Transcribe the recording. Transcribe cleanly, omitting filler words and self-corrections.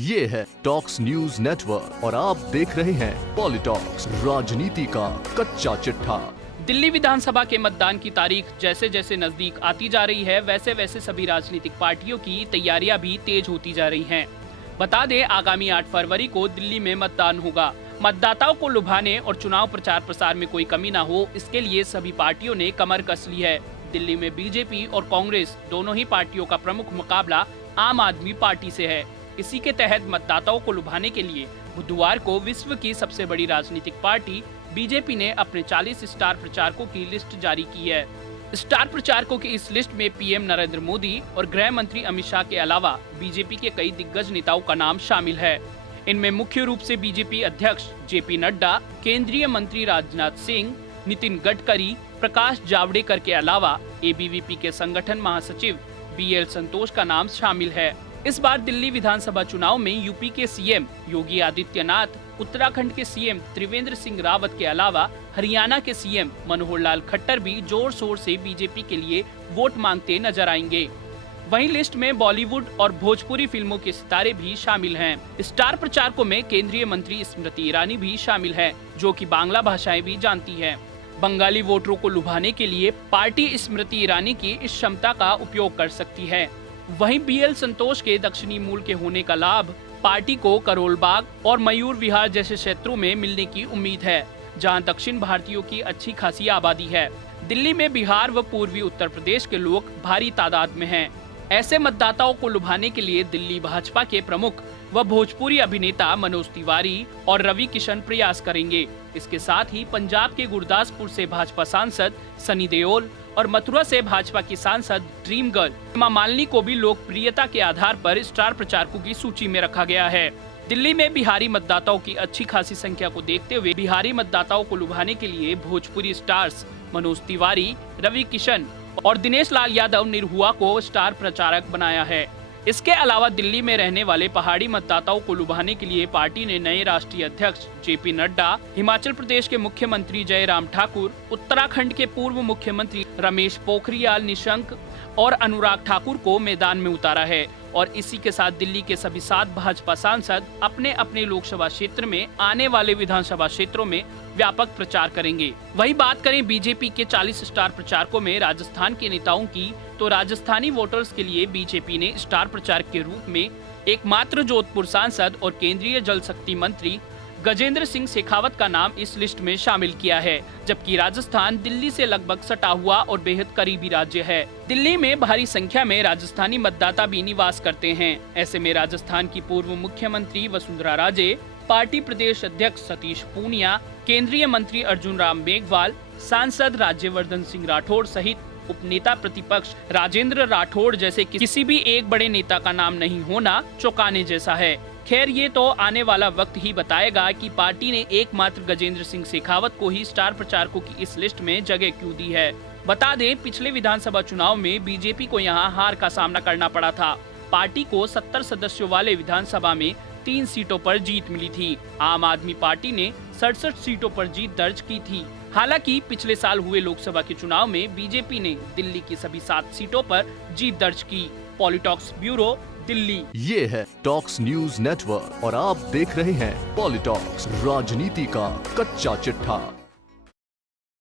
ये है talks news network और आप देख रहे हैं पॉलिटॉक्स, राजनीति का कच्चा चिट्ठा। दिल्ली विधानसभा के मतदान की तारीख जैसे जैसे नजदीक आती जा रही है, वैसे वैसे सभी राजनीतिक पार्टियों की तैयारियां भी तेज होती जा रही हैं। बता दें, आगामी 8 फरवरी को दिल्ली में मतदान होगा। मतदाताओं को लुभाने और चुनाव प्रचार प्रसार में कोई कमी न हो, इसके लिए सभी पार्टियों ने कमर कस ली है। दिल्ली में बीजेपी और कांग्रेस दोनों ही पार्टियों का प्रमुख मुकाबला आम आदमी पार्टी से है। इसी के तहत मतदाताओं को लुभाने के लिए बुधवार को विश्व की सबसे बड़ी राजनीतिक पार्टी बीजेपी ने अपने 40 स्टार प्रचारकों की लिस्ट जारी की है। स्टार प्रचारकों की इस लिस्ट में पीएम नरेंद्र मोदी और गृह मंत्री अमित शाह के अलावा बीजेपी के कई दिग्गज नेताओं का नाम शामिल है। इनमें मुख्य रूप से बीजेपी अध्यक्ष जेपी नड्डा, केंद्रीय मंत्री राजनाथ सिंह, नितिन गडकरी, प्रकाश जावड़ेकर के अलावा एबीवीपी के संगठन महासचिव बीएल संतोष का नाम शामिल है। इस बार दिल्ली विधानसभा चुनाव में यूपी के सीएम योगी आदित्यनाथ, उत्तराखंड के सीएम त्रिवेंद्र सिंह रावत के अलावा हरियाणा के सीएम मनोहर लाल खट्टर भी जोर शोर से बीजेपी के लिए वोट मांगते नजर आएंगे। वहीं लिस्ट में बॉलीवुड और भोजपुरी फिल्मों के सितारे भी शामिल हैं। स्टार प्रचारकों में केंद्रीय मंत्री स्मृति ईरानी भी शामिल है, जो कि बांग्ला भाषाएं भी जानती है। बंगाली वोटरों को लुभाने के लिए पार्टी स्मृति ईरानी की इस क्षमता का उपयोग कर सकती है। वहीं बीएल संतोष के दक्षिणी मूल के होने का लाभ पार्टी को करोल बाग और मयूर विहार जैसे क्षेत्रों में मिलने की उम्मीद है, जहां दक्षिण भारतीयों की अच्छी खासी आबादी है। दिल्ली में बिहार व पूर्वी उत्तर प्रदेश के लोग भारी तादाद में हैं। ऐसे मतदाताओं को लुभाने के लिए दिल्ली भाजपा के प्रमुख व भोजपुरी अभिनेता मनोज तिवारी और रवि किशन प्रयास करेंगे। इसके साथ ही पंजाब के गुरदासपुर से भाजपा सांसद सनी देओल और मथुरा से भाजपा की सांसद ड्रीम गर्ल हेमा मालिनी को भी लोकप्रियता के आधार पर स्टार प्रचारकों की सूची में रखा गया है। दिल्ली में बिहारी मतदाताओं की अच्छी खासी संख्या को देखते हुए बिहारी मतदाताओं को लुभाने के लिए भोजपुरी स्टार्स मनोज तिवारी, रवि किशन और दिनेश लाल यादव निरहुआ को स्टार प्रचारक बनाया है। इसके अलावा दिल्ली में रहने वाले पहाड़ी मतदाताओं को लुभाने के लिए पार्टी ने नए राष्ट्रीय अध्यक्ष जेपी नड्डा, हिमाचल प्रदेश के मुख्यमंत्री जयराम ठाकुर, उत्तराखंड के पूर्व मुख्यमंत्री रमेश पोखरियाल निशंक और अनुराग ठाकुर को मैदान में उतारा है। और इसी के साथ दिल्ली के सभी 7 भाजपा सांसद अपने अपने लोकसभा क्षेत्र में आने वाले विधानसभा क्षेत्रों में व्यापक प्रचार करेंगे। वही बात करें बीजेपी के 40 स्टार प्रचारकों में राजस्थान के नेताओं की, तो राजस्थानी वोटर्स के लिए बीजेपी ने स्टार प्रचारक के रूप में एकमात्र जोधपुर सांसद और केंद्रीय जल शक्ति मंत्री गजेंद्र सिंह शेखावत का नाम इस लिस्ट में शामिल किया है, जबकि राजस्थान दिल्ली से लगभग सटा हुआ और बेहद करीबी राज्य है। दिल्ली में भारी संख्या में राजस्थानी मतदाता भी निवास करते हैं। ऐसे में राजस्थान की पूर्व मुख्यमंत्री वसुंधरा राजे, पार्टी प्रदेश अध्यक्ष सतीश पूनिया, केंद्रीय मंत्री अर्जुन राम मेघवाल, सांसद राज्यवर्धन सिंह राठौड़ सहित उपनेता प्रतिपक्ष राजेंद्र राठौड़ जैसे किसी भी एक बड़े नेता का नाम नहीं होना चौंकाने जैसा है। खैर, ये तो आने वाला वक्त ही बताएगा कि पार्टी ने एकमात्र गजेंद्र सिंह शेखावत को ही स्टार प्रचारकों की इस लिस्ट में जगह क्यों दी है। बता दें, पिछले विधानसभा चुनाव में बीजेपी को यहां हार का सामना करना पड़ा था। पार्टी को 70 सदस्यों वाले विधानसभा में 3 सीटों पर जीत मिली थी। आम आदमी पार्टी ने 67 सीटों पर जीत दर्ज की थी। हालांकि पिछले साल हुए लोकसभा के चुनाव में बीजेपी ने दिल्ली की सभी 7 सीटों पर जीत दर्ज की। पॉलिटॉक्स ब्यूरो, दिल्ली। ये है टॉक्स न्यूज नेटवर्क और आप देख रहे हैं पॉलिटॉक्स, राजनीति का कच्चा चिट्ठा।